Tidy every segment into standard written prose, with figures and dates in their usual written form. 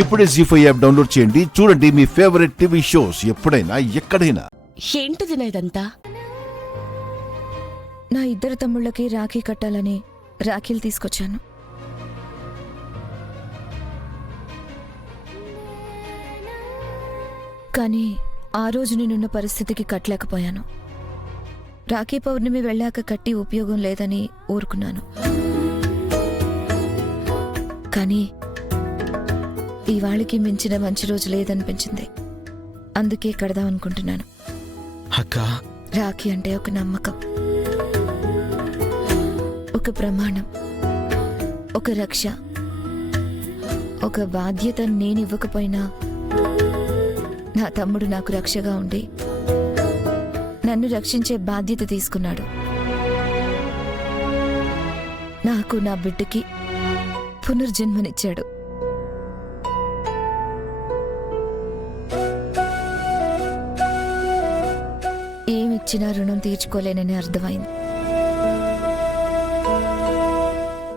ఇప్పుడే జీ5 app download చేయండి. చూడండి మీ ఫేవరెట్ టీవీ షోస్ ఎప్పుడైనా ఎక్కడైనా. ఏంటిది ఇదంతా? నా ఇద్దరు తమ్ముళ్ళకి రాఖీ కట్టాలని రాఖీలు తీసుకొచ్చాను. కానీ ఆ రోజు నేనున్న పరిస్థితికి కట్టలేకపోయాను. రాఖీ పౌర్ణమి వెళ్ళాక కట్టి ఉపయోగం లేదని ఊరుకున్నాను. కానీ ఇవాళకి మించిన మంచి రోజు లేదనిపించింది. అందుకే కడదాం అనుకుంటున్నాను. రాఖీ అంటే ఒక నమ్మకం, ఒక ప్రమాణం, ఒక రక్ష, ఒక బాధ్యత. నేనివ్వకపోయినా నా తమ్ముడు నాకు రక్షగా ఉండి నన్ను రక్షించే బాధ్యత తీసుకున్నాడు. నాకు నా బిడ్డకి పునర్జన్మనిచ్చాడు. ఏమిచ్చినా రుణం తీర్చుకోలేనని అర్థమైంది.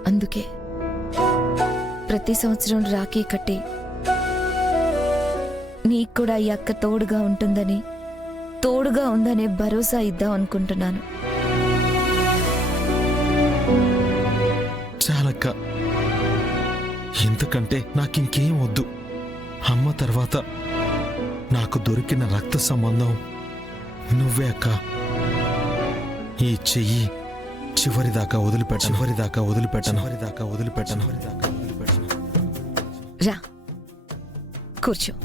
అందుకే ప్రతి సంవత్సరం రాఖీ కట్టి నీకు కూడా ఈ అక్క తోడుగా ఉంటుందని, తోడుగా ఉందనే భరోసా ఇద్దాం అనుకుంటున్నాను. చాలక్క, ఎందుకంటే నాకింకేం వద్దు. అమ్మ తర్వాత నాకు దొరికిన రక్త సంబంధం నువ్వే అక్క. ఈ చెయ్యి చివరిదాకా వదిలిపెట్టను. రా కూర్చో.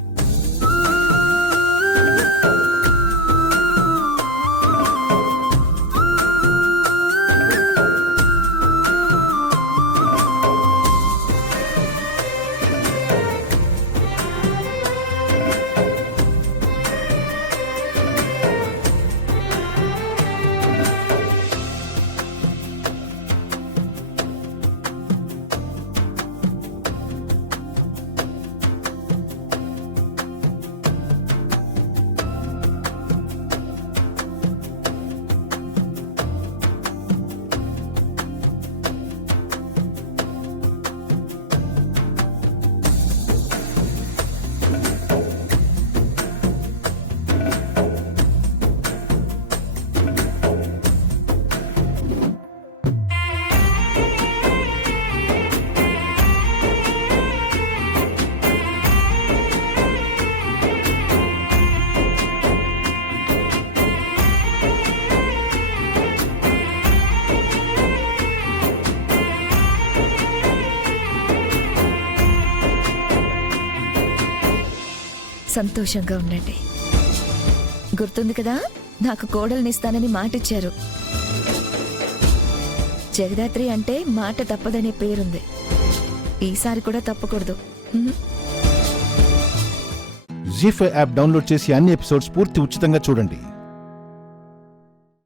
సంతోషంగా ఉండండి. గుర్తుంది కదా, నాకు కోడల్నిస్తానని మాటిచ్చారు. జగదాత్రి అంటే మాట తప్పదనే పేరుంది. ఈసారి కూడా తప్పకూడదు. జీ5 యాప్ డౌన్లోడ్ చేసి అన్ని ఎపిసోడ్స్ పూర్తి ఉచితంగా చూడండి.